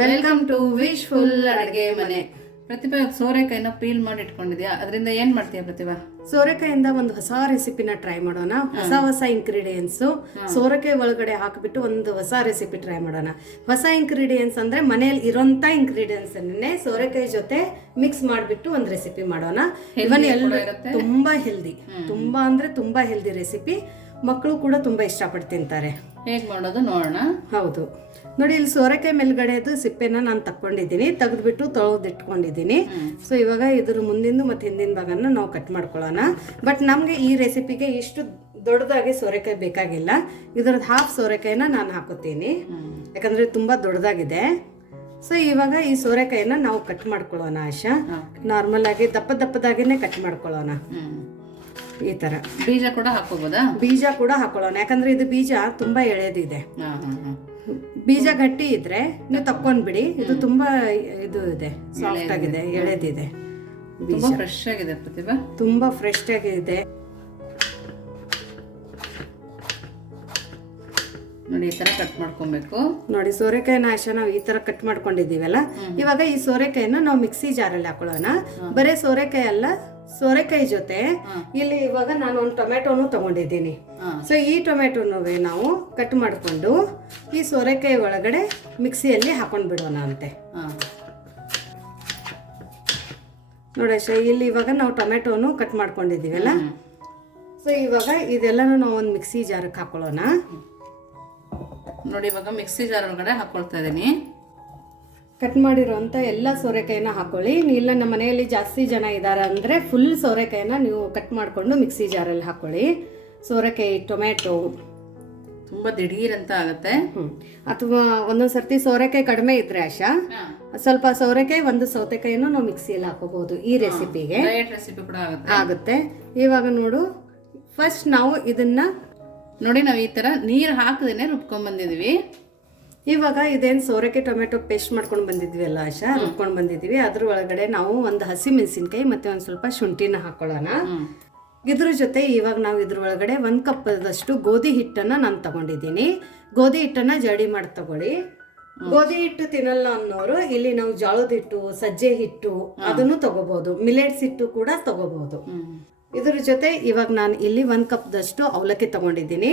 Welcome to wish full ಅಡುಗೆ ಮನೆ. ಪ್ರತಿಭಾ ಸೋರೆಕಾಯಿನ peel ಮಾಡಿ ಇಟ್ಕೊಂಡಿದ್ಯಾ? ಅದರಿಂದ ಏನ್ ಮಾಡ್ತೀಯಾ ಪ್ರತಿಭಾ? ಸೋರೆಕಾಯಿಂದ ಒಂದು ಹೊಸ ರೆಸಿಪಿನ ಟ್ರೈ ಮಾಡೋಣ. ಹೊಸ ಹೊಸ ಇಂಗ್ರೀಡಿಯೆಂಟ್ಸ್ ಸೋರೆಕಾಯಿ ಒಳಗಡೆ ಹಾಕಿಬಿಟ್ಟು ಒಂದು ಹೊಸ ರೆಸಿಪಿ ಟ್ರೈ ಮಾಡೋಣ. ಹೊಸ ಇಂಗ್ರೀಡಿಯೆಂಟ್ಸ್ ಅಂದ್ರೆ ಮನೆಯಲ್ಲಿ ಇರೋಂಥ ಇಂಗ್ರೀಡಿಯೆಂಟ್ಸ್ ಅನ್ನೇ ಸೋರೆಕಾಯಿ ಜೊತೆ ಮಿಕ್ಸ್ ಮಾಡಿಬಿಟ್ಟು ಒಂದು ರೆಸಿಪಿ ಮಾಡೋಣ. ಇವನ್ ಎಲ್ಲ ತುಂಬಾ ಹೆಲ್ದಿ ತುಂಬಾ ಅಂದ್ರೆ ತುಂಬಾ ಹೆಲ್ದಿ ರೆಸಿಪಿ ಮಕ್ಕಳು ಕೂಡ ತುಂಬಾ ಇಷ್ಟಪಟ್ಟು ತಿಂತಾರೆ. ಹೇಗೆ ಮಾಡೋದು ನೋಡೋಣ. ಹೌದು. ನೋಡಿ ಇಲ್ಲಿ ಸೋರೆಕಾಯಿ ಮೇಲ್ಗಡೆದು ಸಿಪ್ಪೆನ ನಾನು ತಕ್ಕೊಂಡಿದ್ದೀನಿ. ತೆಗೆದ್ಬಿಟ್ಟು ತೊಳೆದಿಟ್ಕೊಂಡಿದ್ದೀನಿ. ಸೊ ಇವಾಗ ಇದ್ರ ಮುಂದಿಂದು ಮತ್ತು ಹಿಂದಿನ ಭಾಗನ ನಾವು ಕಟ್ ಮಾಡ್ಕೊಳ್ಳೋಣ. ಬಟ್ ನಮಗೆ ಈ ರೆಸಿಪಿಗೆ ಇಷ್ಟು ದೊಡ್ಡದಾಗಿ ಸೋರೆಕಾಯಿ ಬೇಕಾಗಿಲ್ಲ. ಇದ್ರದ್ದು ಹಾಫ್ ಸೋರೆಕಾಯಿನ ನಾನು ಹಾಕುತ್ತೀನಿ. ಯಾಕಂದರೆ ತುಂಬ ದೊಡ್ಡದಾಗಿದೆ. ಸೊ ಇವಾಗ ಈ ಸೋರೆಕಾಯಿನ ನಾವು ಕಟ್ ಮಾಡ್ಕೊಳ್ಳೋಣ ಆಶಾ. ನಾರ್ಮಲ್ ಆಗಿ ದಪ್ಪ ದಪ್ಪದಾಗಿನೇ ಕಟ್ ಮಾಡ್ಕೊಳ್ಳೋಣ. ಈ ತರ. ಬೀಜ ಕೂಡ ಹಾಕೋಬೋದಾ ಬೀಜ ಕೂಡ ಹಾಕೊಳ್ಳೋಣ. ಯಾಕಂದ್ರೆ ಇದು ಬೀಜ ತುಂಬಾ ಎಳೆದಿದೆ. ಬೀಜ ಗಟ್ಟಿ ಇದ್ರೆ ನೀವು ತಕ್ಕೊಂಡ್ಬಿಡಿ. ಇದು ತುಂಬಾ ಇದು ಇದೆ ಸಾಫ್ಟ್ ಆಗಿದೆ ಎಳೆದಿದೆ ತುಂಬಾ ಫ್ರೆಶ್ ಆಗಿದೆ ಪ್ರತಿಭಾ. ತುಂಬಾ ಫ್ರೆಶ್ ಆಗಿದೆ. ನೋಡಿ ಈ ತರ ಕಟ್ ಮಾಡ್ಕೊಬೇಕು. ನೋಡಿ ಸೋರೆಕಾಯಿ ನಾಶ ನಾವು ಈ ತರ ಕಟ್ ಮಾಡ್ಕೊಂಡಿದೀವಲ್ಲ ಇವಾಗ ಈ ಸೋರೆಕಾಯಿನ ನಾವು ಮಿಕ್ಸಿ ಜಾರಲ್ಲಿ ಹಾಕೊಳ್ಳೋಣ. ಬರೀ ಸೋರೆಕಾಯಿ ಅಲ್ಲ ಸೋರೆಕಾಯಿ ಜೊತೆ ಇಲ್ಲಿ ಇವಾಗ ನಾನು ಒಂದು ಟೊಮೆಟೊನು ತಗೊಂಡಿದ್ದೀನಿ. ಸೊ ಈ ಟೊಮೆಟೋನೂ ನಾವು ಕಟ್ ಮಾಡಿಕೊಂಡು ಈ ಸೋರೆಕಾಯಿ ಒಳಗಡೆ ಮಿಕ್ಸಿಯಲ್ಲಿ ಹಾಕೊಂಡು ಬಿಡೋಣ ಅಂತೆ. ಸೊ ಇಲ್ಲಿ ಇವಾಗ ನಾವು ಟೊಮೆಟೊನು ಕಟ್ ಮಾಡ್ಕೊಂಡಿದ್ದೀವಲ್ಲ? ಸೊ ಇವಾಗ ಇದೆಲ್ಲನೂ ನಾವು ಒಂದು ಮಿಕ್ಸಿ ಜಾರಕ್ಕೆ ಹಾಕೊಳ್ಳೋಣ. ನೋಡಿ ಇವಾಗ ಮಿಕ್ಸಿ ಜಾರ್ ಒಳಗಡೆ ಹಾಕೊಳ್ತಾ ಇದೀನಿ ಕಟ್ ಮಾಡಿರೋಂಥ ಎಲ್ಲ ಸೋರೆಕಾಯಿನ ಹಾಕೊಳ್ಳಿ. ಇಲ್ಲ ನಮ್ಮ ಮನೆಯಲ್ಲಿ ಜಾಸ್ತಿ ಜನ ಇದ್ದಾರೆ ಅಂದರೆ ಫುಲ್ ಸೋರೆಕಾಯಿನ ನೀವು ಕಟ್ ಮಾಡಿಕೊಂಡು ಮಿಕ್ಸಿ ಜಾರಲ್ಲಿ ಹಾಕೊಳ್ಳಿ. ಸೋರೆಕಾಯಿ ಟೊಮೆಟೊ ತುಂಬ ದಿಢೀರಂತ ಆಗುತ್ತೆ. ಅಥವಾ ಒಂದೊಂದು ಸರ್ತಿ ಸೋರೆಕಾಯಿ ಕಡಿಮೆ ಇದ್ರೆ ಆಶಾ ಸ್ವಲ್ಪ ಸೋರೆಕಾಯಿ ಒಂದು ಸೌತೆಕಾಯಿನೂ ನಾವು ಮಿಕ್ಸಿಯಲ್ಲಿ ಹಾಕೋಬಹುದು ಈ ರೆಸಿಪಿಗೆ. ರೆಸಿಪಿ ಕೂಡ ಆಗುತ್ತೆ. ಆಗುತ್ತೆ. ಇವಾಗ ನೋಡು ಫಸ್ಟ್ ನಾವು ಇದನ್ನ ನೋಡಿ ನಾವು ಈ ತರ ನೀರು ಹಾಕದೇನೆ ರುಬ್ಕೊಂಡ್ ಬಂದಿದೀವಿ. ಇವಾಗ ಇದೇನು ಸೋರೆಕೆ ಟೊಮೆಟೊ ಪೇಸ್ಟ್ ಮಾಡ್ಕೊಂಡು ಬಂದಿದ್ವಿ ಅಲ್ಲ ಆಶಾ ರುಬ್ಕೊಂಡು ಬಂದಿದ್ದೀವಿ ಅದ್ರ ಒಳಗಡೆ ನಾವು ಒಂದು ಹಸಿ ಮೆಣಸಿನ್ಕಾಯಿ ಮತ್ತೆ ಒಂದು ಸ್ವಲ್ಪ ಶುಂಠಿನ ಹಾಕೊಳ್ಳೋಣ. ಇದ್ರ ಜೊತೆ ಇವಾಗ ನಾವು ಇದ್ರ ಒಳಗಡೆ ಒಂದು ಕಪ್ಪದಷ್ಟು ಗೋಧಿ ಹಿಟ್ಟನ್ನ ನಾನು ತಗೊಂಡಿದ್ದೀನಿ. ಗೋಧಿ ಹಿಟ್ಟನ್ನ ಜಡಿ ಮಾಡಿ ತಗೊಳ್ಳಿ. ಗೋಧಿ ಹಿಟ್ಟು ತಿನ್ನಲ್ಲ ಅನ್ನೋರು ಇಲ್ಲಿ ನಾವು ಜೋಳದ ಹಿಟ್ಟು ಸಜ್ಜೆ ಹಿಟ್ಟು ಅದನ್ನು ತಗೋಬಹುದು ಮಿಲೆಟ್ಸ್ ಹಿಟ್ಟು ಕೂಡ ತಗೋಬಹುದು ಇದ್ರ ಜೊತೆ ಇವಾಗ ನಾನು ಇಲ್ಲಿ ಒಂದು ಕಪ್ದಷ್ಟು ಅವಲಕ್ಕಿ ತಗೊಂಡಿದ್ದೀನಿ.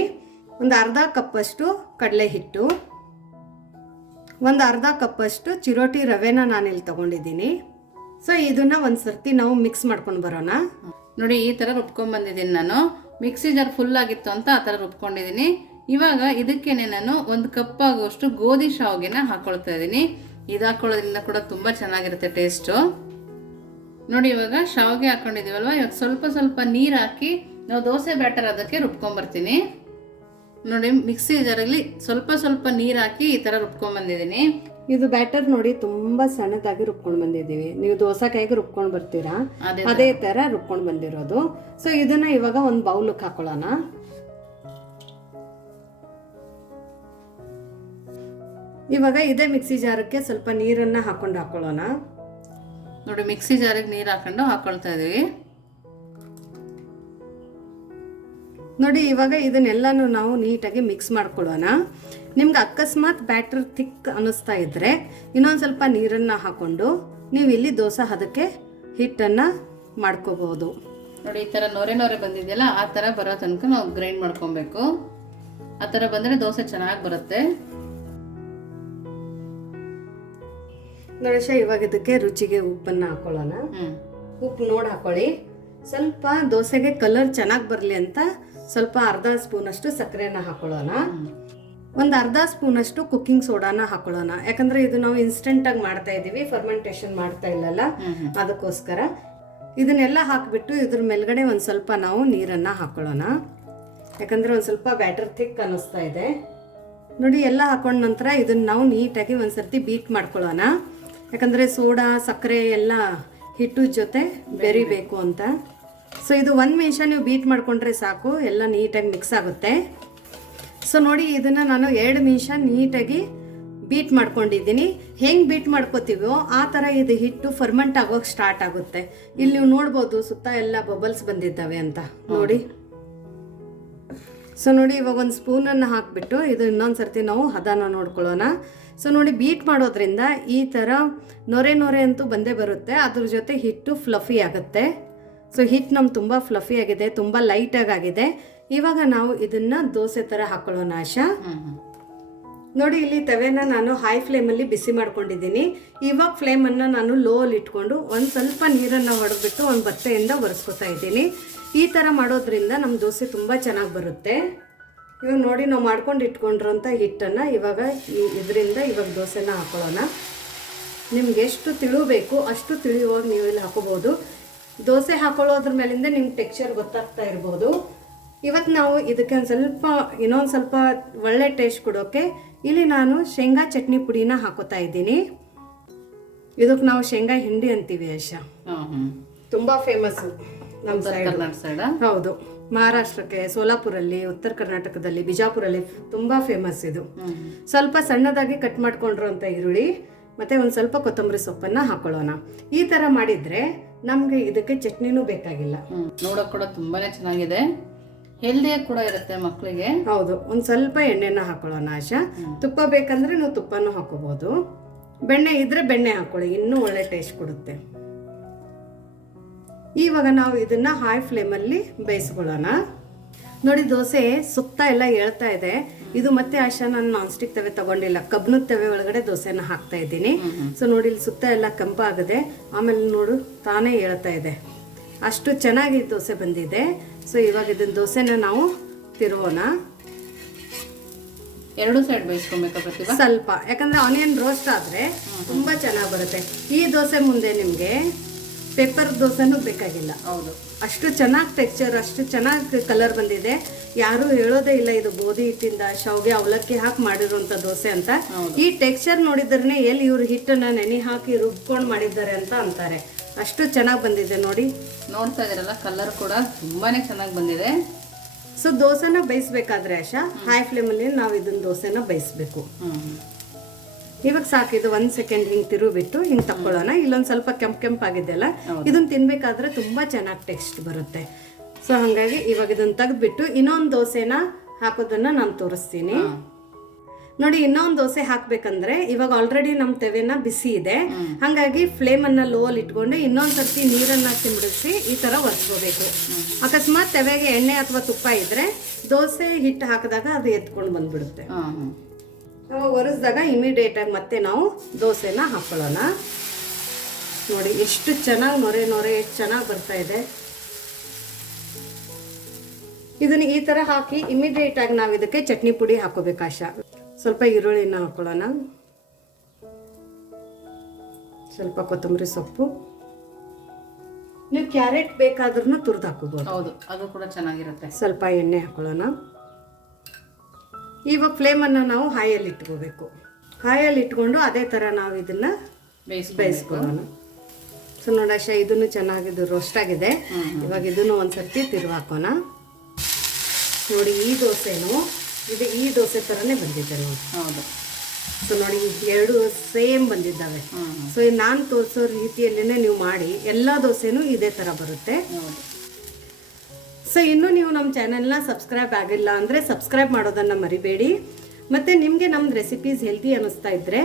ಒಂದು ಅರ್ಧ ಕಪ್ಪಷ್ಟು ಕಡಲೆ ಹಿಟ್ಟು. ಒಂದು ಅರ್ಧ ಕಪ್ಪಷ್ಟು ಚಿರೋಟಿ ರವೆನ ನಾನಿಲ್ಲಿ ತಗೊಂಡಿದ್ದೀನಿ. ಸೊ ಇದನ್ನ ಒಂದು ಸರ್ತಿ ನಾವು ಮಿಕ್ಸ್ ಮಾಡ್ಕೊಂಡು ಬರೋಣ. ನೋಡಿ, ಈ ಥರ ರುಬ್ಕೊಂಡು ಬಂದಿದ್ದೀನಿ ನಾನು. ಮಿಕ್ಸಿ ಜಾರ್ ಫುಲ್ ಆಗಿತ್ತು ಅಂತ ಆ ಥರ ರುಬ್ಕೊಂಡಿದ್ದೀನಿ. ಇವಾಗ ಇದಕ್ಕೇನೆ ನಾನು ಒಂದು ಕಪ್ ಆಗುವಷ್ಟು ಗೋಧಿ ಶಾವಿಗೆನ ಹಾಕೊಳ್ತಾ ಇದ್ದೀನಿ. ಇದು ಹಾಕೊಳ್ಳೋದ್ರಿಂದ ಕೂಡ ತುಂಬ ಚೆನ್ನಾಗಿರುತ್ತೆ ಟೇಸ್ಟು ನೋಡಿ, ಇವಾಗ ಶಾವಿಗೆ ಹಾಕೊಂಡಿದ್ದೀವಲ್ವ ಇವಾಗ ಸ್ವಲ್ಪ ಸ್ವಲ್ಪ ನೀರು ಹಾಕಿ ನಾವು ದೋಸೆ ಬ್ಯಾಟರ್ ಅದಕ್ಕೆ ರುಬ್ಕೊಂಡ್ ಬರ್ತೀನಿ. ನೋಡಿ ಮಿಕ್ಸಿ ಜಾರಲ್ಲಿ ಸ್ವಲ್ಪ ಸ್ವಲ್ಪ ನೀರು ಹಾಕಿ ಈ ತರ ರುಬ್ಕೊಂಡ್ ಬಂದಿದೀನಿ ಇದು ಬ್ಯಾಟರ್ ನೋಡಿ ತುಂಬಾ ಸಣ್ಣದಾಗಿ ರುಬ್ಕೊಂಡು ಬಂದಿದ್ದೀವಿ. ನೀವು ದೋಸೆ ಕೈಗೆ ರುಬ್ಕೊಂಡು ಬರ್ತೀರಾ? ಅದೇ ಅದೇ ತರ. ರುಬ್ಕೊಂಡು ಬಂದಿರೋದು. ಸೊ ಇದನ್ನ ಇವಾಗ ಒಂದು ಬೌಲ್ಗೆ ಹಾಕೊಳ್ಳೋಣ. ಇವಾಗ ಇದೇ ಮಿಕ್ಸಿ ಜಾರಕ್ಕೆ ಸ್ವಲ್ಪ ನೀರನ್ನ ಹಾಕೊಂಡು ಹಾಕೊಳ್ಳೋಣ. ನೋಡಿ ಮಿಕ್ಸಿ ಜಾರಿಗೆ ನೀರು ಹಾಕೊಂಡು ಹಾಕೊಳ್ತಾ ಇದೀವಿ. ನೋಡಿ ಇವಾಗ ಇದನ್ನೆಲ್ಲನೂ ನಾವು ನೀಟಾಗಿ ಮಿಕ್ಸ್ ಮಾಡ್ಕೊಳ್ಳೋಣ. ನಿಮ್ಗೆ ಅಕಸ್ಮಾತ್ ಬ್ಯಾಟರ್ ಥಿಕ್ ಅನ್ನಿಸ್ತಾ ಇದ್ರೆ ಇನ್ನೊಂದು ಸ್ವಲ್ಪ ನೀರನ್ನು ಹಾಕೊಂಡು ನೀವು ಇಲ್ಲಿ ದೋಸೆ ಹದಕ್ಕೆ ಹಿಟ್ಟನ್ನು ಮಾಡ್ಕೋಬಹುದು. ನೋಡಿ ಈ ಥರ ನೊರೆ ನೊರೆ ಬಂದಿದೆಯಲ್ಲ ಆ ಥರ ಬರೋ ತನಕ ನಾವು ಗ್ರೈಂಡ್ ಮಾಡ್ಕೊಬೇಕು. ಆ ಥರ ಬಂದರೆ ದೋಸೆ ಚೆನ್ನಾಗಿ ಬರುತ್ತೆ. ಗಣೇಶ ಇವಾಗ ಇದಕ್ಕೆ ರುಚಿಗೆ ಉಪ್ಪನ್ನು ಹಾಕೊಳ್ಳೋಣ. ಉಪ್ಪು ನೋಡಿ ಹಾಕೊಳ್ಳಿ. ಸ್ವಲ್ಪ ದೋಸೆಗೆ ಕಲರ್ ಚೆನ್ನಾಗಿ ಬರಲಿ ಅಂತ ಸ್ವಲ್ಪ ಅರ್ಧ ಸ್ಪೂನಷ್ಟು ಸಕ್ಕರೆನ ಹಾಕೊಳ್ಳೋಣ. ಒಂದು ಅರ್ಧ ಸ್ಪೂನಷ್ಟು ಕುಕ್ಕಿಂಗ್ ಸೋಡಾನ ಹಾಕೊಳ್ಳೋಣ. ಯಾಕಂದ್ರೆ ಇದು ನಾವು ಇನ್ಸ್ಟೆಂಟಾಗಿ ಮಾಡ್ತಾ ಇದ್ದೀವಿ ಫರ್ಮೆಂಟೇಷನ್ ಮಾಡ್ತಾ ಇಲ್ಲಲ್ಲ? ಅದಕ್ಕೋಸ್ಕರ. ಇದನ್ನೆಲ್ಲ ಹಾಕಿಬಿಟ್ಟು ಇದ್ರ ಮೇಲ್ಗಡೆ ಒಂದು ಸ್ವಲ್ಪ ನಾವು ನೀರನ್ನು ಹಾಕೊಳ್ಳೋಣ. ಯಾಕಂದ್ರೆ ಒಂದು ಸ್ವಲ್ಪ ಬ್ಯಾಟರ್ ಥಿಕ್ ಅನ್ನಿಸ್ತಾ ಇದೆ. ನೋಡಿ ಎಲ್ಲ ಹಾಕೊಂಡ ನಂತರ ಇದನ್ನ ನಾವು ನೀಟಾಗಿ ಒಂದು ಸರ್ತಿ ಬೀಟ್ ಮಾಡ್ಕೊಳ್ಳೋಣ. ಯಾಕಂದರೆ ಸೋಡಾ ಸಕ್ಕರೆ ಎಲ್ಲ ಹಿಟ್ಟು ಜೊತೆ ಬೆರಿಬೇಕು ಅಂತ. ಸೊ ಇದು ಒಂದು ನಿಮಿಷ ನೀವು ಬೀಟ್ ಮಾಡಿಕೊಂಡ್ರೆ ಸಾಕು, ಎಲ್ಲ ನೀಟಾಗಿ ಮಿಕ್ಸ್ ಆಗುತ್ತೆ. ಸೊ ನೋಡಿ, ಇದನ್ನು ನಾನು ಎರಡು ನಿಮಿಷ ನೀಟಾಗಿ ಬೀಟ್ ಮಾಡ್ಕೊಂಡಿದ್ದೀನಿ. ಹೆಂಗೆ ಬೀಟ್ ಮಾಡ್ಕೋತೀವೋ ಆ ಥರ ಇದು ಹಿಟ್ಟು ಫರ್ಮೆಂಟ್ ಆಗೋಕೆ ಸ್ಟಾರ್ಟ್ ಆಗುತ್ತೆ. ಇಲ್ಲಿ ನೀವು ನೋಡ್ಬೋದು, ಸುತ್ತ ಎಲ್ಲ ಬಬಲ್ಸ್ ಬಂದಿದ್ದಾವೆ ಅಂತ. ನೋಡಿ. ಸೊ ನೋಡಿ, ಇವಾಗ ಒಂದು ಸ್ಪೂನನ್ನು ಹಾಕಿಬಿಟ್ಟು ಇದು ಇನ್ನೊಂದು ಸರ್ತಿ ನಾವು ಹದನ ನೋಡ್ಕೊಳ್ಳೋಣ. ಸೊ ನೋಡಿ ಬೀಟ್ ಮಾಡೋದ್ರಿಂದ ಈ ಥರ ನೊರೆ ನೊರೆ ಅಂತೂ ಬಂದೇ ಬರುತ್ತೆ. ಅದ್ರ ಜೊತೆ ಹಿಟ್ಟು ಫ್ಲಫಿ ಆಗುತ್ತೆ. ಸೊ ಹಿಟ್ಟು ನಮ್ಮ ತುಂಬ ಫ್ಲಫಿ ಆಗಿದೆ ತುಂಬ ಲೈಟಾಗಿ ಆಗಿದೆ ಇವಾಗ ನಾವು ಇದನ್ನು ದೋಸೆ ಥರ ಹಾಕೊಳ್ಳೋಣ ಆಶಾ. ನೋಡಿ ಇಲ್ಲಿ ತವೆನ ನಾನು ಹೈ ಫ್ಲೇಮಲ್ಲಿ ಬಿಸಿ ಮಾಡ್ಕೊಂಡಿದ್ದೀನಿ. ಇವಾಗ ಫ್ಲೇಮನ್ನು ನಾನು ಲೋ ಅಲ್ಲಿ ಇಟ್ಕೊಂಡು ಒಂದು ಸ್ವಲ್ಪ ನೀರನ್ನು ಹೊಡೆದ್ಬಿಟ್ಟು ಒಂದು ಬತ್ತೆಯಿಂದ ಒರೆಸ್ಕೊತಾ ಇದ್ದೀನಿ. ಈ ಥರ ಮಾಡೋದ್ರಿಂದ ನಮ್ಮ ದೋಸೆ ತುಂಬ ಚೆನ್ನಾಗಿ ಬರುತ್ತೆ. ಇವಾಗ ನೋಡಿ ನಾವು ಮಾಡ್ಕೊಂಡು ಇಟ್ಕೊಂಡಿರೋಂಥ ಹಿಟ್ಟನ್ನು ಇವಾಗ ಇದರಿಂದ ಇವಾಗ ದೋಸೆನ ಹಾಕೊಳ್ಳೋಣ. ನಿಮ್ಗೆ ಎಷ್ಟು ತಿಳಿಬೇಕು ಅಷ್ಟು ತಿಳಿಯುವಾಗ ನೀವು ಇಲ್ಲಿ ಹಾಕೋಬೋದು ದೋಸೆ ಹಾಕೊಳ್ಳೋದ್ರ ಮೇಲಿಂದ ನಿಮ್ಗೆ ಟೆಕ್ಸ್ಚರ್ ಗೊತ್ತಾಗ್ತಾ ಇರ್ಬೋದು. ಇವತ್ತು ನಾವು ಇದಕ್ಕೆ ಒಂದು ಸ್ವಲ್ಪ ಇನ್ನೊಂದು ಸ್ವಲ್ಪ ಒಳ್ಳೆ ಟೇಸ್ಟ್ ಕೊಡೋಕ್ಕೆ ಇಲ್ಲಿ ನಾನು ಶೇಂಗಾ ಚಟ್ನಿ ಪುಡಿನ ಹಾಕೋತಾ ಇದ್ದೀನಿ. ಇದಕ್ಕೆ ನಾವು ಶೇಂಗಾ ಹಿಂಡಿ ಅಂತೀವಿ ಯಶ ತುಂಬ ಫೇಮಸ್ ನಮ್ಮ ಸೈಡ್ ಹೌದು. ಮಹಾರಾಷ್ಟ್ರಕ್ಕೆ ಸೋಲಾಪುರಲ್ಲಿ ಉತ್ತರ ಕರ್ನಾಟಕದಲ್ಲಿ ಬಿಜಾಪುರಲ್ಲಿ ತುಂಬ ಫೇಮಸ್ ಇದು. ಸ್ವಲ್ಪ ಸಣ್ಣದಾಗಿ ಕಟ್ ಮಾಡ್ಕೊಂಡ್ರು ಅಂತ ಈರುಳ್ಳಿ. ಮತ್ತು ಒಂದು ಸ್ವಲ್ಪ ಕೊತ್ತಂಬರಿ ಸೊಪ್ಪನ್ನು ಹಾಕೊಳ್ಳೋಣ. ಈ ಥರ ಮಾಡಿದರೆ ನಮಗೆ ಇದಕ್ಕೆ ಚಟ್ನಿನೂ ಬೇಕಾಗಿಲ್ಲ. ನೋಡೋಕೆ ಕೂಡ ತುಂಬಾನೇ ಚೆನ್ನಾಗಿದೆ. ಹೆಲ್ದಿಯಾಗಿ ಕೂಡ ಇರುತ್ತೆ ಮಕ್ಕಳಿಗೆ ಹೌದು ಒಂದು ಸ್ವಲ್ಪ ಎಣ್ಣೆನ ಹಾಕೊಳ್ಳೋಣ ಆಶಾ. ತುಪ್ಪ ಬೇಕಂದ್ರೆ ನಾವು ತುಪ್ಪನೂ ಹಾಕೋಬೋದು. ಬೆಣ್ಣೆ ಇದ್ರೆ ಬೆಣ್ಣೆ ಹಾಕೊಳ್ಳಿ ಇನ್ನೂ ಒಳ್ಳೆ ಟೇಸ್ಟ್ ಕೊಡುತ್ತೆ. ಇವಾಗ ನಾವು ಇದನ್ನ ಹೈ ಫ್ಲೇಮಲ್ಲಿ ಬೇಯಿಸ್ಕೊಳ್ಳೋಣ. ನೋಡಿ ದೋಸೆ ಸುತ್ತ ಎಲ್ಲ ಹೇಳ್ತಾ ಇದೆ. ಇದು ಮತ್ತೆ ಆಶಾ ನಾನು ನಾನ್ ಸ್ಟಿಕ್ ತವೆ ತಗೊಂಡಿಲ್ಲ. ಕಬ್ಬಿಣದ ತವೆ ಒಳಗಡೆ ದೋಸೆನ ಹಾಕ್ತಾ ಇದ್ದೀನಿ. ಸೊ ನೋಡಿ ಇಲ್ಲಿ ಸುತ್ತ ಎಲ್ಲ ಕೆಂಪಾಗದೆ. ಆಮೇಲೆ ನೋಡು ತಾನೇ ಹೇಳ್ತಾ ಇದೆ. ಅಷ್ಟು ಚೆನ್ನಾಗಿ ದೋಸೆ ಬಂದಿದೆ. ಸೊ ಇವಾಗ ಇದನ್ನ ದೋಸೆನ ನಾವು ತಿರುವೋಣ. ಎರಡು ಸೈಡ್ ಬೇಯಿಸ್ಕೊಬೇಕಾ ಪ್ರತಿಭಾ? ಸ್ವಲ್ಪ. ಯಾಕಂದ್ರೆ ಆನಿಯನ್ ರೋಸ್ಟ್ ಆದ್ರೆ ತುಂಬಾ ಚೆನ್ನಾಗಿ ಬರುತ್ತೆ. ಈ ದೋಸೆ ಮುಂದೆ ನಿಮಗೆ ಪೆಪ್ಪರ್ ದೋಸೆನೂ ಬೇಕಾಗಿಲ್ಲ. ಹೌದು. ಅಷ್ಟು ಚೆನ್ನಾಗಿ ಟೆಕ್ಸ್ಚರ್ ಅಷ್ಟು ಚೆನ್ನಾಗಿ ಕಲರ್ ಬಂದಿದೆ. ಯಾರು ಹೇಳೋದೇ ಇಲ್ಲ ಇದು ಗೋಧಿ ಹಿಟ್ಟಿಂದ ಶಾವ್ಗೆ ಅವಲಕ್ಕಿ ಹಾಕಿ ಮಾಡಿರುವಂಥ ದೋಸೆ ಅಂತ. ಈ ಟೆಕ್ಸ್ಚರ್ ನೋಡಿದ್ರೆ ಎಲ್ಲಿ ಇವ್ರು ಹಿಟ್ಟನ್ನ ನೆನೆ ಹಾಕಿ ರುಬ್ಕೊಂಡು ಮಾಡಿದ್ದಾರೆ ಅಂತ ಅಂತಾರೆ. ಅಷ್ಟು ಚೆನ್ನಾಗಿ ಬಂದಿದೆ ನೋಡಿ. ನೋಡ್ತಾ ಇದೀರಲ್ಲ ಕಲರ್ ಕೂಡ ತುಂಬಾನೇ ಚೆನ್ನಾಗಿ ಬಂದಿದೆ. ಸೊ ದೋಸೆನ ಬೇಯಿಸ್ಬೇಕಾದ್ರೆ ಆಶಾ ಹೈ ಫ್ಲೇಮಲ್ಲಿ ನಾವು ಇದನ್ನ ದೋಸೆನ ಬೇಯಿಸ್ಬೇಕು. ಇವಾಗ ಸಾಕು ಇದು ಒಂದ್ ಸೆಕೆಂಡ್ ಹಿಂಗ್ ತಿರುಗಿಬಿಟ್ಟು ಹಿಂಗ್ ತಕ್ಕೊಳ್ಳೋಣ. ಇಲ್ಲೊಂದ್ ಸ್ವಲ್ಪ ಕೆಂಪ್ ಕೆಂಪಾಗಿದೆಯಲ್ಲ ಇದನ್ನ ತಿನ್ಬೇಕಾದ್ರೆ ತುಂಬಾ ಚೆನ್ನಾಗಿ ಟೇಸ್ಟ್ ಬರುತ್ತೆ. ಸೊ ಹಂಗಾಗಿ ಇವಾಗ ಇದನ್ನ ತೆಗೆದ್ಬಿಟ್ಟು ಇನ್ನೊಂದು ದೋಸೆನ ಹಾಕೋದನ್ನ ನಾನು ತೋರಿಸ್ತೀನಿ. ನೋಡಿ ಇನ್ನೊಂದು ದೋಸೆ ಹಾಕ್ಬೇಕಂದ್ರೆ ಇವಾಗ ಆಲ್ರೆಡಿ ನಮ್ಮ ತೆವೆನ ಬಿಸಿ ಇದೆ. ಹಂಗಾಗಿ ಫ್ಲೇಮ್ ಅನ್ನ ಲೋ ಅಲ್ಲಿ ಇಟ್ಕೊಂಡು ಇನ್ನೊಂದ್ ಸರ್ತಿ ನೀರನ್ನ ತಿಂಬಿಡಿಸಿ ಈ ತರ ಒರೆಸ್ಕೋಬೇಕು. ಅಕಸ್ಮಾತ್ ತೆವೆಗೆ ಎಣ್ಣೆ ಅಥವಾ ತುಪ್ಪ ಇದ್ರೆ ದೋಸೆ ಹಿಟ್ಟು ಹಾಕಿದಾಗ ಅದು ಎತ್ಕೊಂಡು ಬಂದ್ಬಿಡುತ್ತೆ. ಹಾ ಒರೆಸಿದಾಗ ಅವಾಗ ಒರೆಸ್ದಾಗ ಇಮಿಡಿಯೇಟ್ ಆಗಿ ಮತ್ತೆ ನಾವು ದೋಸೆನ ಹಾಕೊಳ್ಳೋಣ. ನೋಡಿ ಎಷ್ಟು ಚೆನ್ನಾಗಿ ನೊರೆ ನೊರೆ ಎಷ್ಟು ಚೆನ್ನಾಗಿ ಬರ್ತಾ ಇದೆ. ಇದನ್ನ ಈ ತರ ಹಾಕಿ ಇಮಿಡಿಯೇಟ್ ಆಗಿ ನಾವು ಇದಕ್ಕೆ ಚಟ್ನಿ ಪುಡಿ ಹಾಕೋಬೇಕು ಆಶಾ. ಸ್ವಲ್ಪ ಈರುಳ್ಳಿನ ಹಾಕೊಳ್ಳೋಣ. ಸ್ವಲ್ಪ ಕೊತ್ತಂಬರಿ ಸೊಪ್ಪು. ನೀವು ಕ್ಯಾರೆಟ್ ಬೇಕಾದ್ರೂ ತುರ್ದು ಹಾಕೋಬೋದು. ಹೌದು ಅದು ಕೂಡ ಚೆನ್ನಾಗಿರುತ್ತೆ. ಸ್ವಲ್ಪ ಎಣ್ಣೆ ಹಾಕೊಳ್ಳೋಣ. ಇವಾಗ ಫ್ಲೇಮನ್ನು ನಾವು ಹಾಯಲ್ಲಿ ಇಟ್ಕೋಬೇಕು ಹಾಯಲ್ಲಿ ಇಟ್ಕೊಂಡು ಅದೇ ಥರ ನಾವು ಇದನ್ನ ಬೇಯಿಸ್ಕೊಳ್ಳೋಣ. ಸೊ ನೋಡಾಶ ಇದನ್ನು ಚೆನ್ನಾಗಿದ್ದು ರೋಸ್ಟ್ ಆಗಿದೆ. ಇವಾಗ ಇದನ್ನು ಒಂದು ಸರ್ತಿ ತಿರುವಾಕೋಣ. ನೋಡಿ ಈ ದೋಸೆನು ಇದು ಈ ದೋಸೆ ಥರನೇ ಬಂದಿದೆ ನೋಡಿ. ಹೌದು. ಸೊ ನೋಡಿ ಎರಡು ಸೇಮ್ ಬಂದಿದ್ದಾವೆ. ಸೊ ನಾನು ತೋರಿಸೋ ರೀತಿಯಲ್ಲೇ ನೀವು ಮಾಡಿ ಎಲ್ಲ ದೋಸೆನೂ ಇದೇ ಥರ ಬರುತ್ತೆ. ಹೌದು. ಸೊ ಇನ್ನೂ ನೀವು ನಮ್ಮ ಚಾನೆಲ್ನ ಸಬ್ಸ್ಕ್ರೈಬ್ ಆಗಿಲ್ಲ ಅಂದರೆ ಸಬ್ಸ್ಕ್ರೈಬ್ ಮಾಡೋದನ್ನು ಮರಿಬೇಡಿ. ಮತ್ತು ನಿಮಗೆ ನಮ್ಮ ರೆಸಿಪೀಸ್ ಹೆಲ್ದಿ ಅನ್ನಿಸ್ತಾ ಇದ್ದರೆ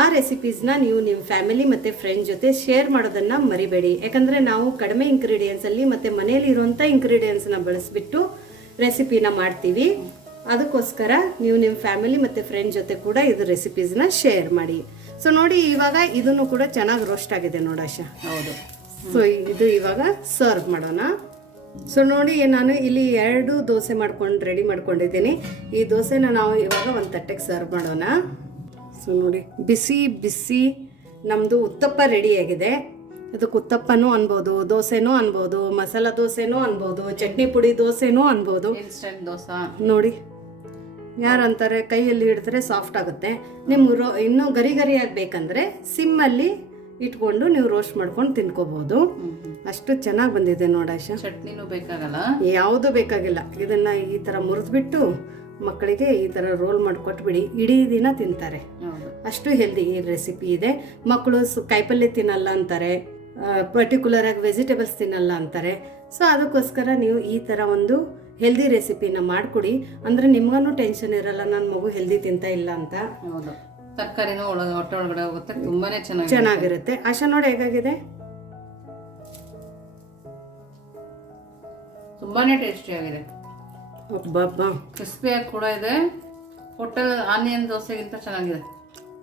ಆ ರೆಸಿಪೀಸ್ನ ನೀವು ನಿಮ್ಮ ಫ್ಯಾಮಿಲಿ ಮತ್ತು ಫ್ರೆಂಡ್ ಜೊತೆ ಶೇರ್ ಮಾಡೋದನ್ನು ಮರಿಬೇಡಿ. ಯಾಕಂದರೆ ನಾವು ಕಡಿಮೆ ಇಂಗ್ರೀಡಿಯೆಂಟ್ಸಲ್ಲಿ ಮತ್ತು ಮನೆಯಲ್ಲಿ ಇರುವಂಥ ಇಂಗ್ರೀಡಿಯೆಂಟ್ಸ್ನ ಬಳಸಿಬಿಟ್ಟು ರೆಸಿಪಿನ ಮಾಡ್ತೀವಿ. ಅದಕ್ಕೋಸ್ಕರ ನೀವು ನಿಮ್ಮ ಫ್ಯಾಮಿಲಿ ಮತ್ತು ಫ್ರೆಂಡ್ ಜೊತೆ ಕೂಡ ಇದು ರೆಸಿಪೀಸ್ನ ಶೇರ್ ಮಾಡಿ. ಸೊ ನೋಡಿ ಇವಾಗ ಇದನ್ನು ಕೂಡ ಚೆನ್ನಾಗಿ ರೋಸ್ಟ್ ಆಗಿದೆ ನೋಡಾಶ ಹೌದು. ಸೊ ಇದು ಇವಾಗ ಸರ್ವ್ ಮಾಡೋಣ. ಸೊ ನೋಡಿ ನಾನು ಇಲ್ಲಿ ಎರಡು ದೋಸೆ ಮಾಡ್ಕೊಂಡು ರೆಡಿ ಮಾಡ್ಕೊಂಡಿದ್ದೀನಿ. ಈ ದೋಸೆನ ನಾವು ಇವಾಗ ಒಂದು ತಟ್ಟೆಗೆ ಸರ್ವ್ ಮಾಡೋಣ. ಸೊ ನೋಡಿ ಬಿಸಿ ಬಿಸಿ ನಮ್ಮದು ಉತ್ತಪ್ಪ ರೆಡಿಯಾಗಿದೆ ಅದಕ್ಕೆ ಉತ್ತಪ್ಪನೂ ಅನ್ಬೋದು ದೋಸೆನೂ ಅನ್ಬೋದು ಮಸಾಲ ದೋಸೆನೂ ಅನ್ಬೋದು ಚಟ್ನಿ ಪುಡಿ ದೋಸೆನೂ ಅನ್ಬೋದು. ಇನ್ಸ್ಟೆಂಟ್ ನೋಡಿ ನೋಡಿ ಯಾರಂತಾರೆ ಕೈಯಲ್ಲಿ ಹಿಡಿದ್ರೆ ಸಾಫ್ಟ್ ಆಗುತ್ತೆ. ನಿಮ್ಮ ರೋ ಇನ್ನೂ ಗರಿ ಗರಿ ಆಗಬೇಕಂದ್ರೆ ಸಿಮ್ಮಲ್ಲಿ ಇಟ್ಕೊಂಡು ನೀವು ರೋಸ್ಟ್ ಮಾಡ್ಕೊಂಡು ತಿನ್ಕೋಬಹುದು ಅಷ್ಟು ಚೆನ್ನಾಗಿ ಬಂದಿದೆ ನೋಡಾಶ ಚಟ್ನಿನೂ ಬೇಕಾಗಲ್ಲ? ಯಾವುದು ಬೇಕಾಗಿಲ್ಲ. ಇದನ್ನ ಈ ಥರ ಮುರಿದ್ಬಿಟ್ಟು ಮಕ್ಕಳಿಗೆ ಈ ಥರ ರೋಲ್ ಮಾಡಿ ಕೊಟ್ಬಿಡಿ ಇಡೀ ದಿನ ತಿಂತಾರೆ. ಅಷ್ಟು ಹೆಲ್ದಿ ಈ ರೆಸಿಪಿ ಇದೆ. ಮಕ್ಕಳು ಕಾಯಿಪಲ್ಯ ತಿನ್ನಲ್ಲ ಅಂತಾರೆ. ಪರ್ಟಿಕ್ಯುಲರ್ ಆಗಿ ವೆಜಿಟೇಬಲ್ಸ್ ತಿನ್ನಲ್ಲ ಅಂತಾರೆ. ಸೊ ಅದಕ್ಕೋಸ್ಕರ ನೀವು ಈ ಥರ ಒಂದು ಹೆಲ್ದಿ ರೆಸಿಪಿನ ಮಾಡಿಕೊಡಿ. ಅಂದರೆ ನಿಮ್ಗೂ ಟೆನ್ಷನ್ ಇರಲ್ಲ ನನ್ನ ಮಗು ಹೆಲ್ದಿ ತಿಂತ ಇಲ್ಲ ಅಂತ. ಹೌದು. ತರಕಾರಿನೂ ಒಳಗೆ ಹೊಟ್ಟೆ ಒಳಗಡೆ ಹೋಗುತ್ತೆ. ತುಂಬಾನೇ ಚೆನ್ನಾಗಿ ಚೆನ್ನಾಗಿರುತ್ತೆ. ಆಶಾ ನೋಡಿ ಹೇಗಾಗಿದೆ? ತುಂಬಾನೇ ಟೇಸ್ಟಿ ಆಗಿದೆ. ಕ್ರಿಸ್ಪಿಯಾಗಿ ಕೂಡ ಇದೆ. ಹೋಟೆಲ್ ಆನಿಯನ್ ದೋಸೆಗಿಂತ ಚೆನ್ನಾಗಿದೆ.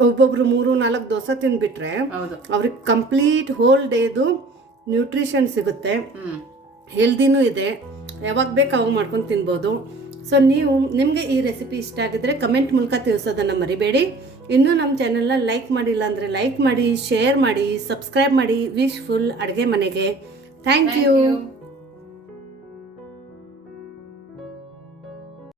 ಒಬ್ಬೊಬ್ರು ಮೂರು ನಾಲ್ಕು ದೋಸೆ ತಿಂದ್ಬಿಟ್ರೆ ಹೌದು. ಅವ್ರಿಗೆ ಕಂಪ್ಲೀಟ್ ಹೋಲ್ ಡೇದು ನ್ಯೂಟ್ರಿಷನ್ ಸಿಗುತ್ತೆ. ಹೆಲ್ದಿನೂ ಇದೆ. ಯಾವಾಗ ಬೇಕು ಅವಾಗ ಮಾಡ್ಕೊಂಡು ತಿನ್ಬೋದು. ಸೊ ನೀವು ನಿಮಗೆ ಈ ರೆಸಿಪಿ ಇಷ್ಟ ಆಗಿದ್ರೆ ಕಮೆಂಟ್ ಮೂಲಕ ತಿಳಿಸೋದನ್ನು ಮರಿಬೇಡಿ. ಇನ್ನೂ ನಮ್ಮ ಚಾನೆಲ್ನ ಲೈಕ್ ಮಾಡಿಲ್ಲ ಅಂದರೆ ಲೈಕ್ ಮಾಡಿ ಶೇರ್ ಮಾಡಿ ಸಬ್ಸ್ಕ್ರೈಬ್ ಮಾಡಿ. ವಿಶ್ ಫುಲ್ ಅಡುಗೆ ಮನೆಗೆ. Thank you.